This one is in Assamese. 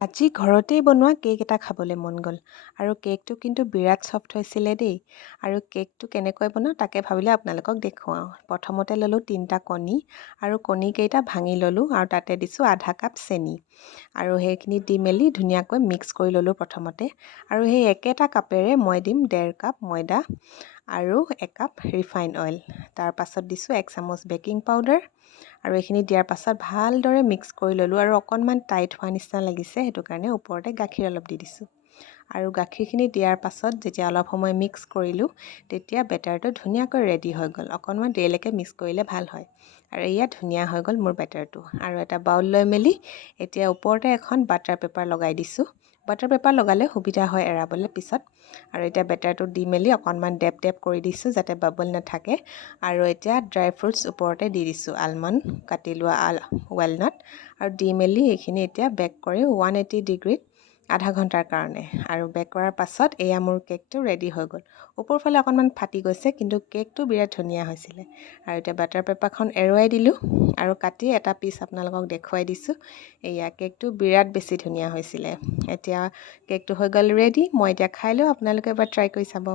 আজি ঘৰতেই বনোৱা কেক এটা খাবলৈ মন গ'ল আৰু কেকটো কিন্তু বিৰাট ছফ্ট হৈছিলে দেই। আৰু কেকটো কেনেকৈ বনাওঁ তাকে ভাবিলে আপোনালোকক দেখুৱাওঁ। প্ৰথমতে ল'লোঁ 3টা কণী আৰু কণীকেইটা ভাঙি ল'লোঁ আৰু তাতে দিছোঁ আধা কাপ চেনি আৰু সেইখিনি দি মেলি ধুনীয়াকৈ মিক্স কৰি ল'লোঁ প্ৰথমতে। আৰু সেই একেটা কাপেৰে মই দিম 1.5 কাপ ময়দা আৰু 1 কাপ ৰিফাইন অইল। তাৰ পাছত দিছোঁ 1 চামুচ বেকিং পাউডাৰ আৰু এইখিনি দিয়াৰ পাছত ভালদৰে মিক্স কৰি ল'লোঁ আৰু অকণমান টাইট হোৱা নিচিনা লাগিছে, সেইটো কাৰণে ওপৰতে গাখীৰ অলপ দি দিছোঁ। আৰু গাখীৰখিনি দিয়াৰ পাছত যেতিয়া অলপ সময় মিক্স কৰিলোঁ তেতিয়া বেটাৰটো ধুনীয়াকৈ ৰেডি হৈ গ'ল। অকণমান দেৰিলৈকে মিক্স কৰিলে ভাল হয়। আৰু এয়া ধুনীয়া হৈ গ'ল মোৰ বেটাৰটো। আৰু এটা বাউল লৈ মেলি এতিয়া ওপৰতে এখন বাটাৰ পেপাৰ লগাই দিছোঁ। বাটাৰ পেপাৰ লগালে সুবিধা হয় এৰাবলৈ পিছত। আৰু এতিয়া বেটাৰটো দি মেলি অকণমান ডেপ কৰি দিছোঁ যাতে বাবল নাথাকে। আৰু এতিয়া ড্ৰাই ফ্ৰুটছ ওপৰতে দি দিছোঁ, আলমণ্ড কাটি লোৱা ৱালনাট আৰু দি মেলি এইখিনি এতিয়া বেক কৰি 180 ডিগ্ৰীত আধা ঘণ্টাৰ কাৰণে। আৰু বেক কৰাৰ পাছত এয়া মোৰ কেকটো ৰেডি হৈ গ'ল। ওপৰ ফালে অকণমান ফাটি গৈছে কিন্তু কেকটো বিৰাট ধুনীয়া হৈছিলে। আৰু এতিয়া বাটাৰ পেপাৰখন এৰুৱাই দিলোঁ আৰু কাটি এটা পিচ আপোনালোকক দেখুৱাই দিছোঁ। এয়া কেকটো বিৰাট বেছি ধুনীয়া হৈছিলে। এতিয়া কেকটো হৈ গ'ল ৰেডি। মই এতিয়া খাই লওঁ, আপোনালোকে এবাৰ ট্ৰাই কৰি চাব।